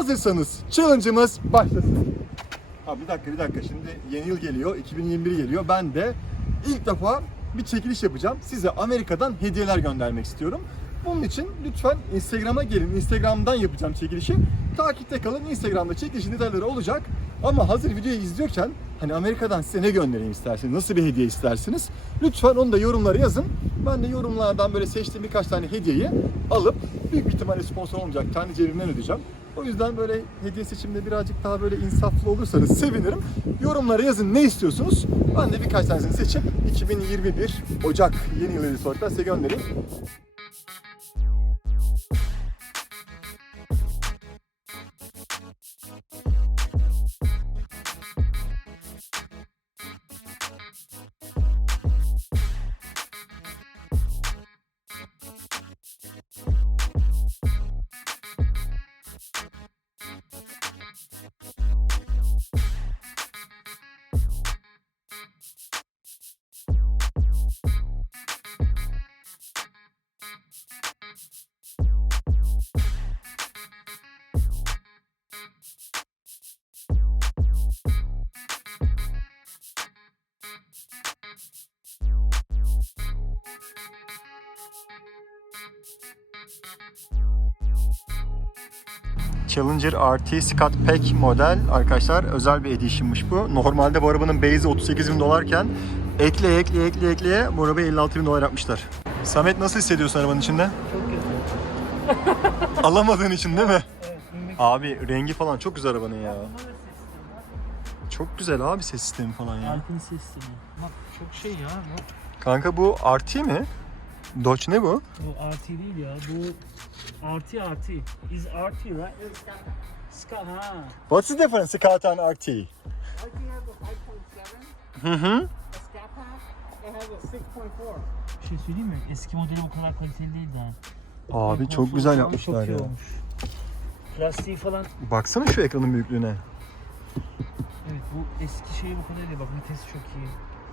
Hazırsanız challenge'ımız başlasın. Ha bir dakika bir dakika. Şimdi yeni yıl geliyor 2021 geliyor. Ben de ilk defa bir çekiliş yapacağım. Size Amerika'dan hediyeler göndermek istiyorum. Bunun için lütfen Instagram'a gelin. Instagram'dan yapacağım çekilişi. Takipte kalın. Instagram'da çekilişin detayları olacak. Ama hazır videoyu izliyorken hani Amerika'dan size ne göndereyim isterseniz nasıl bir hediye istersiniz? Lütfen onu da yorumlara yazın. Ben de yorumlardan böyle seçtiğim birkaç tane hediyeyi alıp büyük ihtimalle sponsor olmayacak. Kendi cebimden ödeyeceğim. O yüzden böyle hediye seçiminde birazcık daha böyle insaflı olursanız sevinirim. Yorumlara yazın ne istiyorsunuz. Ben de birkaç tanesini seçip 2021 Ocak yeni yıl hediyesi olarak size göndereyim. Challenger RT Scott Peck model arkadaşlar özel bir edition'mış bu. Normalde bu arabanın base'i 38 bin dolarken ekleye ekleye ekleye ekleye bu arabayı 56 bin dolar yapmışlar. Samet nasıl hissediyorsun arabanın içinde? Çok kötü. Alamadığın için değil mi? Evet. Abi rengi falan çok güzel arabanın ya. Çok güzel abi ses sistemi falan ya. Alpin ses sistemi. Bak çok şey ya bu. Kanka bu RT mi? Dodge ne bu? Bu RT değil ya. Bu RT RT. Is RT right? Ska ha. What's the difference Scott and RT? RT has a 5.7, Hı hı. Scat Pack, it has a 6.4. Bir şey söyleyeyim mi? Eski modeli bu kadar kaliteli değil daha. Abi Yani çok güzel yapmışlar çok iyi ya. olmuş. Plastiği falan. Baksana şu ekranın büyüklüğüne. Evet bu eski şeyi bu kadar değil. Bak vitesi çok iyi.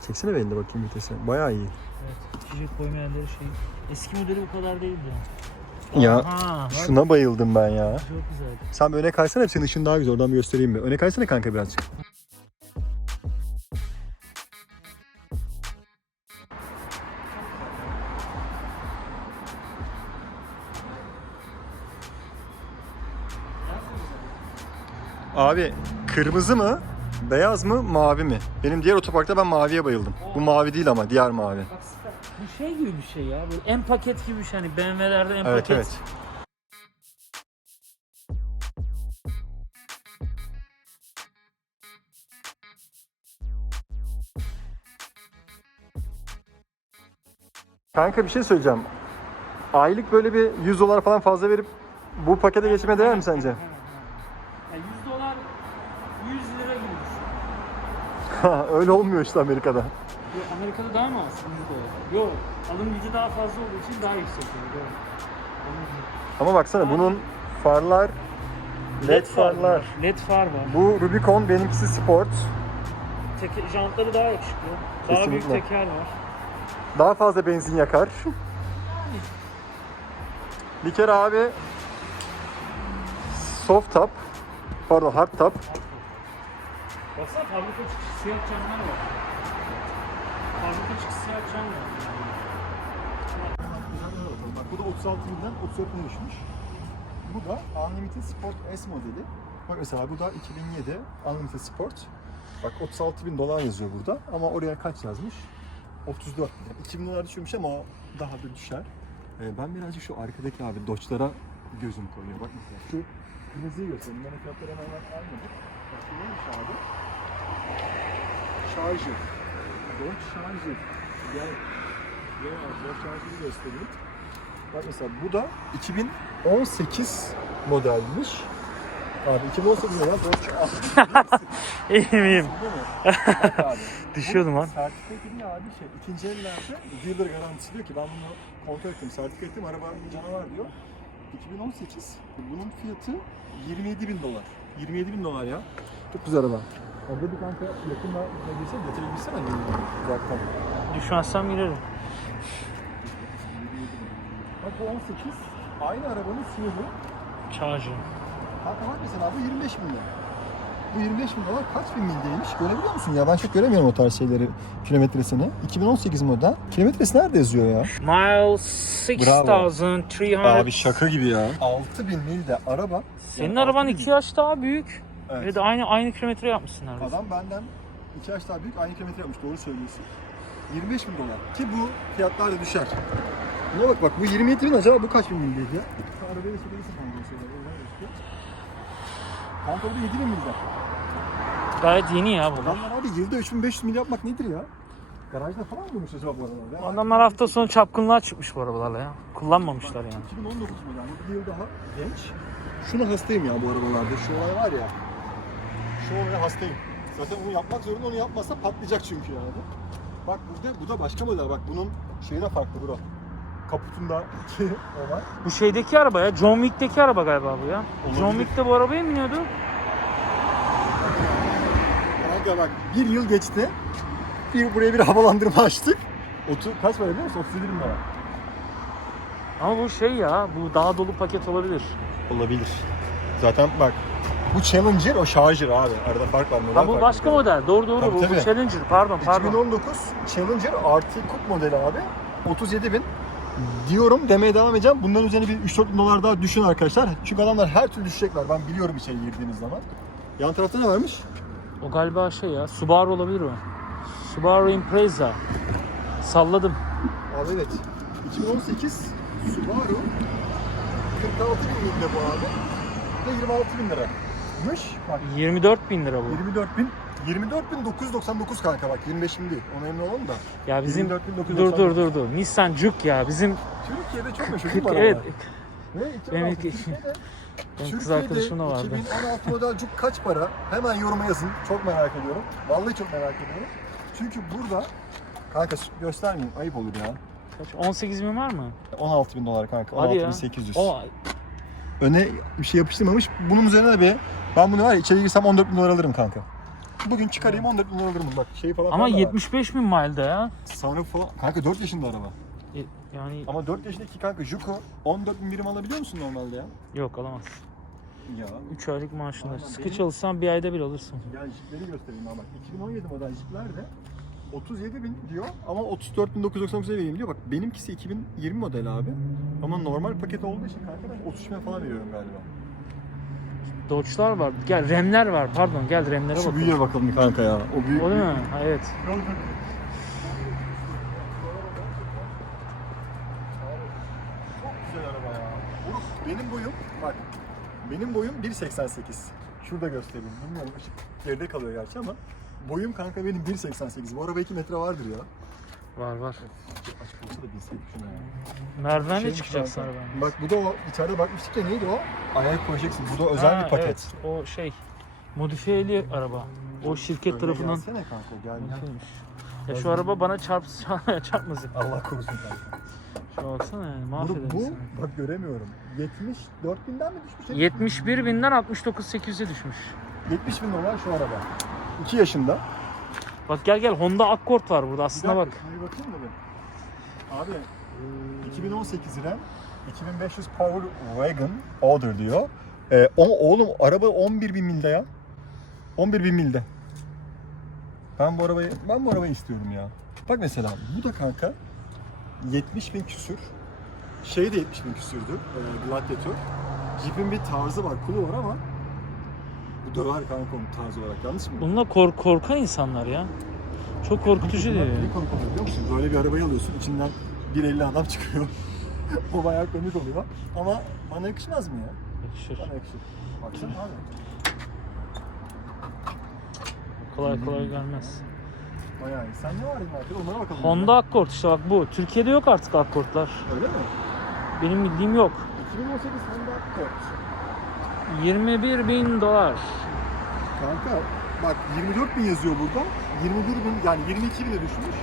Çeksene belinde bakayım vitesi. Bayağı iyi. Evet. İçecek koyma yerleri şey. Eski modeli bu kadar değildi. Ya Aha, bak. şuna bayıldım ben ya. Çok güzel. Sen bir öne kaysana senin ışın daha güzel. Oradan bir göstereyim mi? Öne kaysana kanka birazcık. Abi kırmızı mı? Beyaz mı? Mavi mi? Benim diğer otoparkta ben maviye bayıldım. Bu mavi değil ama diğer mavi. Bu şey gibi bir şey ya. Böyle en paket gibi bir şey. Hani BMW'lerde en Evet paket. evet. Kanka bir şey söyleyeceğim. Aylık böyle bir 100 dolar falan fazla verip bu pakete geçmeye değer mi sence? Yani 100 dolar 100 lira gibi düşün. Ha, Öyle olmuyor işte Amerika'da. Amerika'da daha mı az 100 dolar? Yok. Alım gücü daha fazla olduğu için daha yüksek. Yani. Doğru. Alım gücü. Ama baksana bunun farlar LED farlar. LED far var. Bu Rubicon benimkisi Sport. Teke, jantları daha yakışıklı. Daha büyük Kesinlikle. teker var. Daha fazla benzin yakar. Bir kere abi soft top, pardon hard top. Baksana fabrika çıkışı siyah camlar var. Fabrika çıkışı siyah cam var. Bak bu da 36 binden 34 bin düşmüş. Bu da Unlimited Sport S modeli. Bak mesela bu da 2007 Unlimited Sport. Bak 36 bin dolar yazıyor burada ama oraya kaç yazmış? 34 bin. 2000 dolar düşürmüş ama daha da düşer. Ee, ben birazcık şu arkadaki abi Dodge'lara gözüm koyuyor. Bak mesela şu kırmızıyı göstereyim. Bunların fiyatları hemen aynı. Bak şu neymiş abi? Charger. Dodge Charger. Gel. Gel abi Charger'ı göstereyim. Bak mesela bu da 2018 modelmiş. Abi 2018 model Dodge İyiyim iyiyim. Mi? Bak abi. Düşüyordum Bu lan. Sertifika değil abi şey. İkinci ellerde dealer garantisi diyor ki ben bunu kontrol ettim, sertifika ettim, araba canavar diyor. 2018 bunun fiyatı 27 bin dolar. 27 bin dolar ya. Çok güzel araba. Orada bir kanka yakınla girsene, getirebilsene uzaktan. Düşmezsem girerim. Bak bu 18. Aynı arabanın siyahı. Charger. Kanka bak mesela bu 25 bin lira. Bu 25 bin dolar kaç bin mildeymiş görebiliyor musun ya? Ben çok göremiyorum o tarz şeyleri kilometresini. 2018 model. Kilometresi nerede yazıyor ya? Miles Bravo. 6300. Abi şaka gibi ya. 6000 milde araba. Senin araban 6000 2 yaş daha büyük. Evet. Ve de aynı aynı kilometre yapmışsın neredeyse. Adam benden 2 yaş daha büyük aynı kilometre yapmış doğru söylüyorsun. 25 bin dolar. Ki bu fiyatlar da düşer. Buna bak bak bu 27 bin acaba bu kaç bin mildeydi ya? Şu arabayı söyleyesin kanka. Kanka bu da 7 bin milde. Gayet yeni ya bunlar. Adamlar abi yılda 3500 mil yapmak nedir ya? Garajda falan mı bulmuş acaba bu arabalar? Adamlar hafta sonu çapkınlığa çıkmış bu arabalarla ya. Kullanmamışlar yani. 2019 model. Bir yıl daha genç. Şuna hastayım ya bu arabalarda. Şu olay var ya. Şu olaya hastayım. Zaten onu yapmak zorunda onu yapmazsa patlayacak çünkü yani. Bak burada bu da başka model. Bak bunun şeyi de farklı bro. Kaputunda o var. Bu şeydeki araba ya. John Wick'teki araba galiba bu ya. Olabilir. John Wick de bu arabaya mı biniyordu? Kanka bak bir yıl geçti. Bir buraya bir havalandırma açtık. Otu, kaç para biliyor musun? 37 bin lira. Ama bu şey ya. Bu daha dolu paket olabilir. Olabilir. Zaten bak bu Challenger o Charger abi. Arada fark var. Ha bu başka model. Doğru doğru. Tabii, bu, bu tabii. Challenger. Pardon pardon. 2019 Challenger RT Coupe modeli abi. 37 bin. Diyorum demeye devam edeceğim. Bunların üzerine bir 3-4 bin dolar daha düşün arkadaşlar. Çünkü adamlar her türlü düşecekler. Ben biliyorum içeri girdiğiniz zaman. Yan tarafta ne varmış? O galiba şey ya. Subaru olabilir o. Subaru Impreza. Salladım. Abi evet. 2018 Subaru 46 bin lira bu abi. Bu da 26 bin liraymış. Bak 24 bin lira bu. 24 bin 24 bin 999 kanka bak 25 bin değil. Ona emin olalım da. Ya bizim 24.999. dur dur dur dur. Nissan Juke ya. Bizim Türkiye'de çok meşhur değil mi evet. Ne? Benim Türkiye'de Benim kız arkadaşım da vardı. 2016 model Juke kaç para? Hemen yoruma yazın. Çok merak ediyorum. Vallahi çok merak ediyorum. Çünkü burada kanka göstermeyeyim ayıp olur ya. Kaç? 18 bin var mı? 16 bin dolar kanka. Hadi ya. 16.800. Öne bir şey yapıştırmamış. Bunun üzerine de bir ben bunu var ya içeri girsem 14 bin dolar alırım kanka. Bugün çıkarayım 14 bin dolar alırım bak şeyi falan ama falan da var. 75 bin mile'da ya. Sunroof falan. Kanka 4 yaşında araba. E, Yani Ama 4 yaşındaki kanka Juko 14 bin birim alabiliyor musun normalde ya? yok alamaz. Ya. 3 aylık maaşında. Aynen, Sıkı benim- çalışsan bir ayda bir alırsın. Yani jipleri göstereyim ben bak. 2017 model jipler de 37 bin diyor ama 34 bin 999 vereyim diyor. Bak benimkisi 2020 model abi. Ama normal paket olduğu için kanka ben 33 bin falan veriyorum galiba. Dodge'lar var. Gel remler var. Pardon gel remlere Şu bakalım. büyüye bakalım kanka ya. O büyük. O değil mi? Ha, evet. Çok güzel araba ya. Oğlum benim boyum bak. Benim boyum 1.88. Şurada göstereyim. Bilmiyorum ışık geride kalıyor gerçi ama boyum kanka benim 1.88. Bu araba 2 metre vardır ya. Var var. Açık olsa da bilseydik şunu ya. Merdivenle Şeymiş çıkacaksın kanka. arabanın. Bak bu da o içeride bakmıştık ya neydi o? Ayağı koyacaksın. Bu da özel Ha, bir paket. Evet, o şey modifiyeli araba. O şirket Öne tarafından Gelsene kanka gel. modifiyeymiş. Ya şu araba bana çarpsın çarpmasın. Allah korusun kanka. Şuna baksana yani Bu, mahveder bu insanı. bak göremiyorum. 74 binden mi düşmüş? 71 binden 69.800'e düşmüş. 70 bin dolar şu araba. 2 yaşında. Bak gel gel Honda Accord var burada aslında Bir bak. dakika, Bir bakayım da ben. Abi 2018 RAM 2500 Power Wagon Order diyor. Ee, o, oğlum araba 11 bin milde ya. 11 bin milde. Ben bu arabayı ben bu arabayı istiyorum ya. Bak mesela bu da kanka 70 bin küsür. Şey de 70 bin küsürdü. E, Gladiator. Jeep'in bir tarzı var, kulu var ama bu döver kanka onun tarzı olarak. Yanlış mı? Bunlar kork korkan insanlar ya. Çok korkutucu diyor. Ne komik oluyor biliyor musun? Böyle bir arabayı alıyorsun, içinden 1.50 adam çıkıyor. Bu bayağı komik oluyor. Ama bana yakışmaz mı ya? Yakışır. Bana yakışır. Baksana abi. Kolay kolay gelmez. Bayağı iyi. Sen ne var arkada? Onlara bakalım. Honda Accord işte bak bu. Türkiye'de yok artık Accord'lar. Öyle mi? Benim bildiğim yok. 2018 Honda Accord. 21 bin dolar. Kanka bak 24 bin yazıyor burada. 21 bin yani 22 bine düşmüş.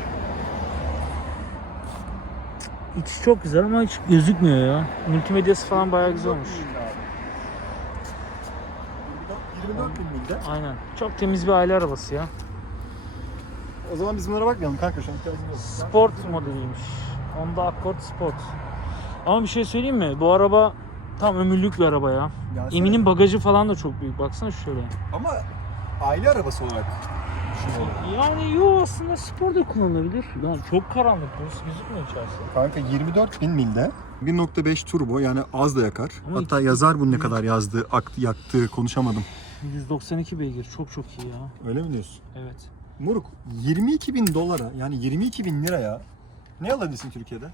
İçi çok güzel ama hiç gözükmüyor ya. Multimedyası falan bayağı güzel 24 olmuş. bin abi. 24 24 bin milde. Aynen. Çok temiz bir aile arabası ya. O zaman biz bunlara bakmayalım kanka şu an. Sport modeliymiş. Honda Accord Sport. Ama bir şey söyleyeyim mi? Bu araba Tam ömürlük bir araba ya. Yani Emin'in bagajı falan da çok büyük. Baksana şöyle. Ama aile arabası olarak düşünüyorum. Yani yo aslında spor da kullanılabilir. Lan çok karanlık. Burası gözükmüyor içerisi. Kanka 24 bin milde 1.5 turbo yani az da yakar. Ama Hatta iki- yazar bunu ne kadar yazdı, aktı, yaktığı konuşamadım. 192 beygir. Çok çok iyi ya. Öyle mi diyorsun? Evet. Moruk 22 bin dolara yani 22 bin liraya ne alabilirsin Türkiye'de?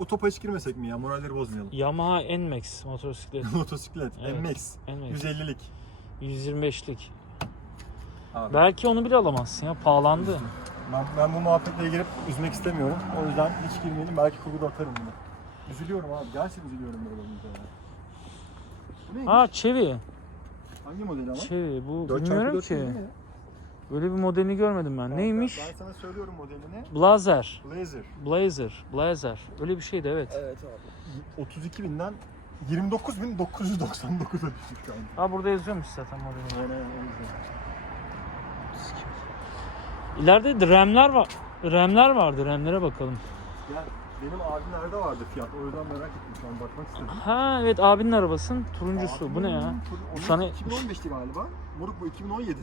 O topa hiç girmesek mi ya? Moralleri bozmayalım. Yamaha NMAX motosiklet. Motosiklet, Evet. MX, NMAX. 150'lik. 125'lik. Abi. Belki onu bile alamazsın ya. Pahalandı. Ben, ben bu muhabbetle girip üzmek istemiyorum. O yüzden hiç girmeyelim. Belki kurguda atarım bunu. Üzülüyorum abi. Gerçekten üzülüyorum böyle olunca ya. Bu neymiş? Ha Chevy. Hangi model ama? Chevy bu 4x4 bilmiyorum ki. Böyle bir modelini görmedim ben. Neymiş? Ben sana söylüyorum modelini. Blazer. Blazer. Blazer. Blazer. Öyle bir şeydi evet. Evet abi. 32 binden 29.999'a düştük şu an. Ha burada yazıyormuş zaten modeli. Aynen yüzden. İleride de RAM'ler var. RAM'ler vardı. RAM'lere bakalım. Ya benim abimlerde vardı fiyat. O yüzden merak ettim şu an bakmak istedim. Ha evet abinin arabasının turuncusu. Bu ne ya? Sana- 2015'ti galiba. Moruk bu 2017.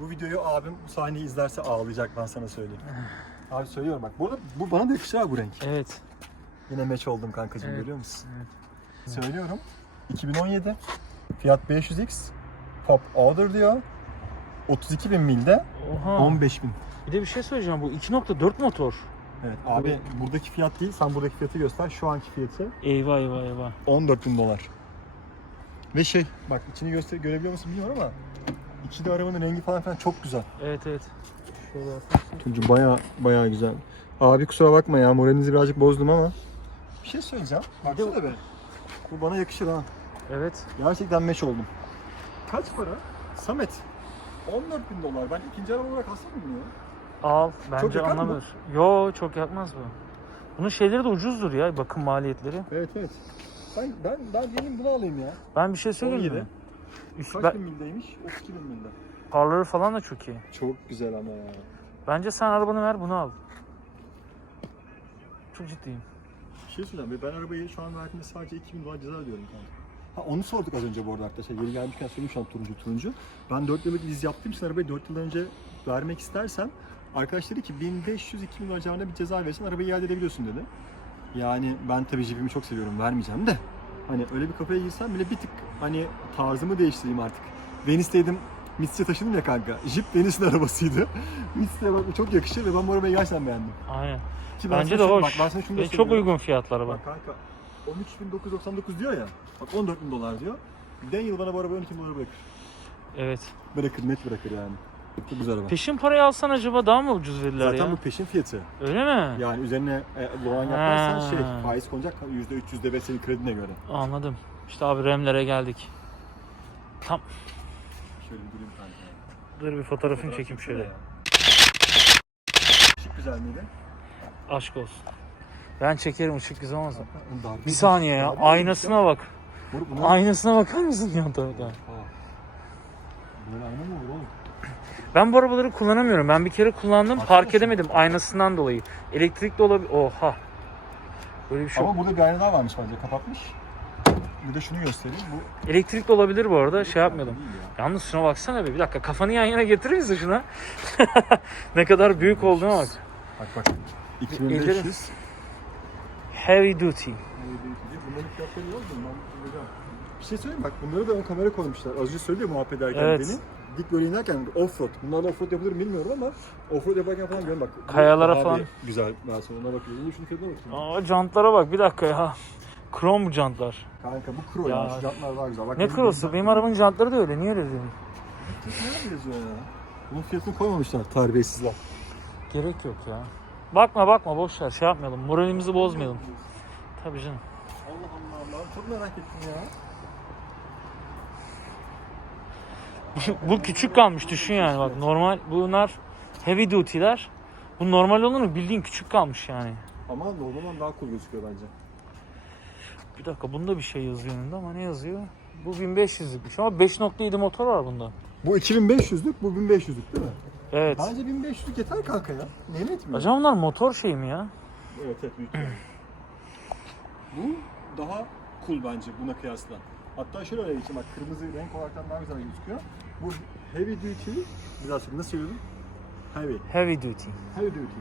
Bu videoyu abim bu sahneyi izlerse ağlayacak ben sana söyleyeyim. Abi söylüyorum bak. Bu arada bu bana da yakışır ha bu renk. Evet. Yine meç oldum kankacığım Evet, görüyor musun? evet. Söylüyorum. 2017. Fiyat 500X. Pop Order diyor. 32 bin milde Oha. 15 bin. Bir de bir şey söyleyeceğim. Bu 2.4 motor. Evet abi buradaki fiyat değil sen buradaki fiyatı göster. Şu anki fiyatı Eyvah eyvah eyvah. 14 bin dolar. Ve şey bak içini göster görebiliyor musun bilmiyorum ama içi de arabanın rengi falan filan çok güzel. Evet evet. Şöyle. Tuncu baya baya güzel. Abi kusura bakma ya moralinizi birazcık bozdum ama. Bir şey söyleyeceğim. Baksana be. Bu bana yakışır ha. Evet. Gerçekten meş oldum. Kaç para? Samet. 14 bin dolar. Ben ikinci araba olarak alsam mı bunu ya? Al. Bence yakar mı? anlamıyor. Yo çok yakmaz bu. Bunun şeyleri de ucuzdur ya bakım maliyetleri. Evet evet. Ben ben ben diyelim bunu alayım ya. Ben bir şey söyleyeyim 17. Üst, Kaç bin mildeymiş? 32 bin milde. farları falan da çok iyi. Çok güzel ama ya. Bence sen arabanı ver bunu al. Çok ciddiyim. Bir şey söyleyeceğim. Ben arabayı şu an verdiğimde sadece 2000 dolar ceza ödüyorum kanka. Ha onu sorduk az önce bu arada arkadaşlar. Yeni gelmişken söyleyeyim şu an turuncu turuncu. Ben 4 yıllık liz yaptığım için arabayı 4 yıl önce vermek istersem arkadaş dedi ki 1500-2000 dolar civarında bir ceza verirsen arabayı iade edebiliyorsun dedi. Yani ben tabii jipimi çok seviyorum vermeyeceğim de. Hani öyle bir kafaya girsem bile bir tık hani tarzımı değiştireyim artık. Venice'deydim Mitsubishi taşıdım ya kanka. Jip Venice'in arabasıydı. Mitsubishi'ye bak çok yakışır ve ben bu arabayı gerçekten beğendim. Aynen. Ki ben Bence de hoş. Bak ben sana şunu da çok uygun fiyatlara bak. Bak kanka 13.999 diyor ya. Bak 14.000 dolar diyor. Daniel bana bu arabayı 12 dolara bırakır. Evet. Bırakır net bırakır yani. Çok güzel araba. Peşin parayı alsan acaba daha mı ucuz verirler Zaten ya? bu peşin fiyatı. Öyle mi? Yani üzerine e, loan yaparsan Ha. şey faiz konacak %3 %5 senin kredine göre. Anladım. İşte abi remlere geldik. Tam Şöyle bir durayım kanka. dur bir fotoğrafını Fotoğraf çekeyim şöyle. Işık güzel miydi? Aşk olsun. Ben çekerim ışık güzel olmaz mı? Darbe- Bir saniye ya. Darbe Aynasına bak. Moruk, bunu- Aynasına bakar mısın yan tarafta? Aa. Böyle ayna mı olur oğlum? Ben bu arabaları kullanamıyorum. Ben bir kere kullandım. Baksana Park şuna. edemedim aynasından dolayı. Elektrikli olabilir. Oha. Böyle bir şey yok. Ama burada bir ayna daha varmış bence kapatmış. Bir de şunu göstereyim. Bu Elektrikli olabilir bu arada. Şey yapmayalım. Ya. Yalnız şuna baksana be. Bir dakika kafanı yan yana getirir misin şuna? ne kadar büyük olduğuna bak. Bak bak. 2500. Heavy duty. Bunların fiyatları yok mu? Ben. Bir şey söyleyeyim bak bunları da ön kamera koymuşlar. Az önce söylüyor muhabbet ederken Evet. beni. Dik böyle inerken offroad. Bunlarla offroad yapılır mı bilmiyorum ama offroad yaparken falan görüyorum bak. Kayalara falan. Güzel sonra ona bakıyoruz. Şunun fiyatına. Aa jantlara bak bir dakika ya. Krom jantlar. Kanka bu kro ya. Ya. Şu jantlar daha güzel. Bak, Ne krosu? Benim arabanın jantları da öyle. Niye öyle diyorsun? Nerede yazıyor ya? Bunun fiyatını koymamışlar terbiyesizler. Gerek yok ya. Bakma bakma boş ver şey yapmayalım. Moralimizi bozmayalım. Tabii canım. Allah Allah Allah çok merak ettim ya. bu küçük kalmış düşün yani bak normal bunlar heavy duty'ler. Bu normal olur mu? Bildiğin küçük kalmış yani. Ama normalden daha cool gözüküyor bence. Bir dakika bunda bir şey yazıyor önünde ama ne yazıyor? Bu 1500'lükmüş ama 5.7 motor var bunda. Bu 2500'lük, bu 1500'lük değil mi? Evet. Bence 1500'lük yeter kanka ya. Niye etmiyor? Acaba bunlar motor şey mi ya? Evet evet büyük. bu daha cool bence buna kıyasla. Hatta şöyle öyle geçeyim bak kırmızı renk olarak daha güzel gözüküyor. Bu heavy duty, biraz nasıl söyledim? Heavy. Heavy duty. Heavy duty.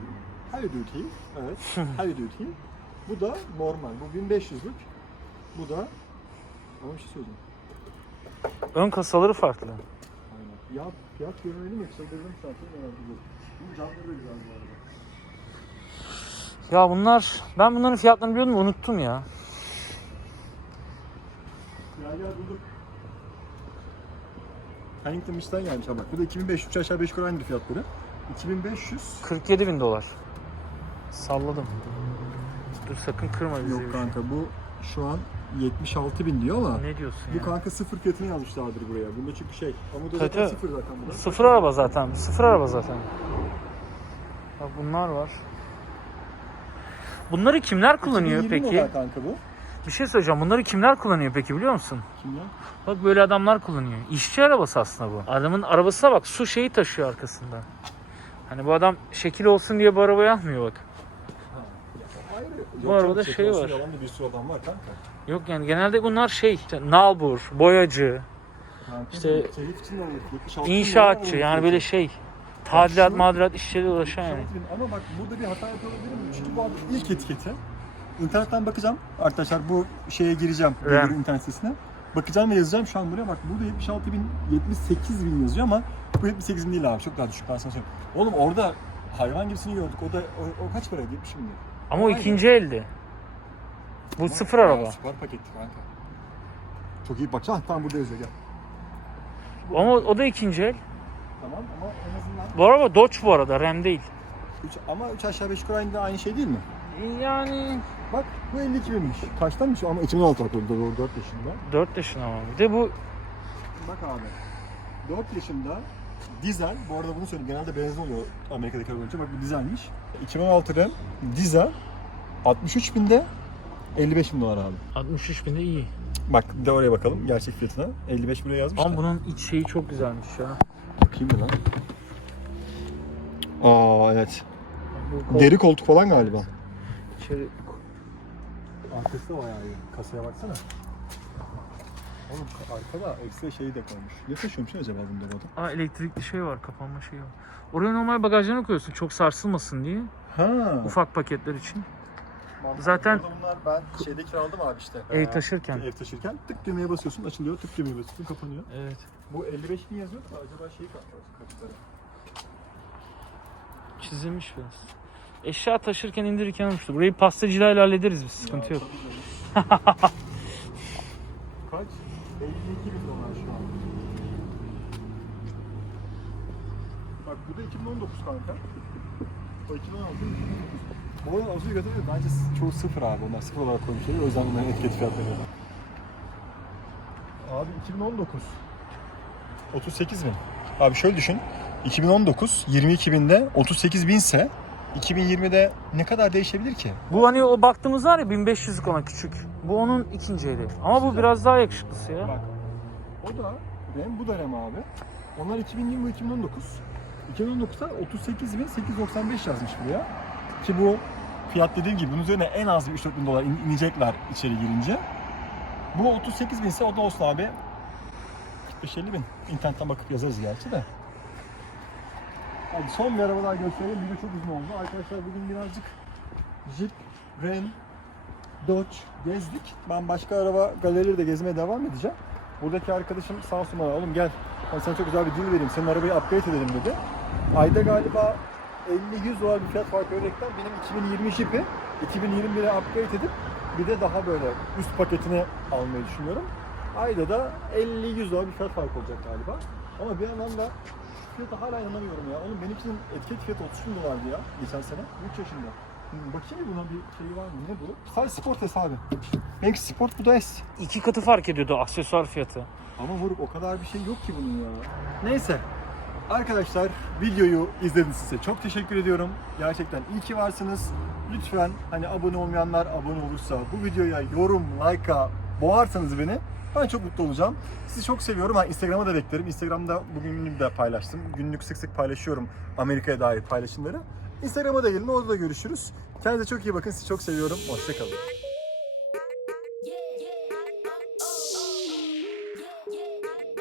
Heavy duty. Evet. heavy duty. Bu da normal. Bu 1500'lük. Bu da ama bir şey söyleyeceğim. Ön kasaları farklı. Aynen. Ya fiyat görmeli mi yoksa dedim zaten merak ediyorum. Bu camları da güzel bu arada. Ya bunlar ben bunların fiyatlarını biliyordum unuttum ya. Ya gel bulduk. Huntington Beach'ten gelmiş bak. Bu da 2500 aşağı 5 yukarı aynı fiyatları. 2500 47 bin dolar. Salladım. Dur sakın kırma bizi. Yok kanka bu şu an 76 bin diyor ama Ne diyorsun bu ya? kanka sıfır fiyatını yazmışlardır buraya. Bunda çünkü şey ama da zaten tabii. sıfır zaten bu da. Sıfır araba zaten. Sıfır araba zaten. Bak bunlar var. Bunları kimler kullanıyor 2020 peki? model kanka bu. Bir şey söyleyeceğim. Bunları kimler kullanıyor peki biliyor musun? Kim ya? Bak böyle adamlar kullanıyor. İşçi arabası aslında bu. Adamın arabasına bak su şeyi taşıyor arkasında. Hani bu adam şekil olsun diye bu arabayı almıyor bak. Bu arabada şey var. Yalan da bir sürü adam var kanka. Yok yani genelde bunlar şey işte nalbur, boyacı, Kanka İşte bu keyif için de olur. 76 bin inşaatçı lira yani olur. böyle şey tadilat madilat işleri uğraşan yani. 76 bin. Ama bak burada bir hata yapabilirim. Çünkü bu ilk etiketi. İnternetten bakacağım. Arkadaşlar bu şeye gireceğim. Google'ın internet sitesine. Bakacağım ve yazacağım şu an buraya. Bak burada 76 bin, 78 bin yazıyor ama bu 78 bin değil abi. Çok daha düşük ben sana söyleyeyim. Oğlum orada hayvan gibisini gördük. O da o, o kaç para 70 bin lira. Ama o Aynen. ikinci elde. Bu Ama- sıfır araba. Süper paketti kanka. Çok iyi baksana. Tamam burada yazıyor gel. Ama o da ikinci el. Tamam ama en azından Bu araba Dodge bu arada Ram değil. üç, ama 3 aşağı 5 yukarı aynı, aynı şey değil mi? Yani Bak bu 52 binmiş. Kaçtanmış ama 2016 bak orada doğru 4 yaşında. 4 yaşında ama. Bir de bu Bak abi. 4 yaşında dizel, bu arada bunu söyleyeyim genelde benzin oluyor Amerika'daki arabalar. Bak bu dizelmiş. 2016 RAM dizel 63 binde 55 bin dolar abi. 63 binde iyi. Bak bir de oraya bakalım gerçek fiyatına. 55 buraya yazmış Ama da. bunun iç şeyi çok güzelmiş ya. Bakayım mı lan? Aa evet. Bu kol- Deri koltuk falan galiba. İçeri- Arkası da bayağı iyi. Kasaya baksana. Oğlum arkada ekstra şeyi de koymuş. Ne taşıyormuş lan acaba bunda bu adam? Aa elektrikli şey var, kapanma şeyi var. Oraya normal bagajlarını koyuyorsun çok sarsılmasın diye. Ha. Ufak paketler için. Zaten- Burada bunlar ben şeyde kiraladım abi işte. Ev Ee, taşırken. Ev taşırken tık düğmeye basıyorsun açılıyor, tık düğmeye basıyorsun kapanıyor. Evet. Bu 55 bin yazıyor da acaba şeyi kaç kaçları? Çizilmiş biraz. Eşya taşırken indirirken olmuştu. Burayı pastacılarla hallederiz biz. Sıkıntı yok. Kaç? 52 bin dolar şu an. Bak bu da 2019 kanka. O 2016. Bu arada önce götürdüm. Bence çoğu sıfır abi. Onlar sıfır olarak koymuşlar. O yüzden bunların etiket fiyatları. Abi 2019. 38 bin. Abi şöyle düşün. 2019 22 binde 38 binse 2020'de ne kadar değişebilir ki? Bu hani o baktığımız var ya 1500'lük olan küçük. Bu onun ikinci eli. Ama bu biraz daha yakışıklısı ya. Bak. O da RAM, bu da RAM abi. Onlar 2020 bu 2019. 2019'da 38.895 yazmış buraya. Ki bu fiyat dediğim gibi bunun üzerine en az bir 3-4 bin dolar in- inecekler içeri girince. Bu 38 bin ise o da olsun abi. 45-50 bin. İnternetten bakıp yazarız gerçi de. Hadi son bir araba daha gösterelim. Video çok uzun oldu. Arkadaşlar bugün birazcık Jeep, Ram, Dodge gezdik. Ben başka araba galerileri de gezmeye devam edeceğim. Buradaki arkadaşım sağ olsun bana oğlum gel ben sana çok güzel bir deal vereyim. Senin arabayı upgrade edelim dedi. Ayda galiba 50-100 dolar bir fiyat farkı öderekten benim 2020 Jeep'i 2021'e upgrade edip bir de daha böyle üst paketini almayı düşünüyorum. Ayda da 50-100 dolar bir fiyat farkı olacak galiba. Ama bir yandan da fiyata hala inanamıyorum ya. Oğlum benimkinin etiket fiyatı 30 bin dolardı ya geçen sene. 3 yaşında. Hmm, Bakayım buna bir şey var mı? Ne bu? Sadece Sport S abi. Benimki Sport bu da S. İki katı fark ediyordu aksesuar fiyatı. Ama Vuruk o kadar bir şey yok ki bunun ya. Neyse. Arkadaşlar videoyu izlediğiniz size çok teşekkür ediyorum. Gerçekten iyi ki varsınız. Lütfen hani abone olmayanlar abone olursa bu videoya yorum, like'a boğarsanız beni ben çok mutlu olacağım. Sizi çok seviyorum. Ha, Instagram'a da beklerim. Instagram'da bugün de paylaştım. Günlük sık sık paylaşıyorum Amerika'ya dair paylaşımları. Instagram'a da gelin orada da görüşürüz. Kendinize çok iyi bakın. Sizi çok seviyorum. Hoşçakalın.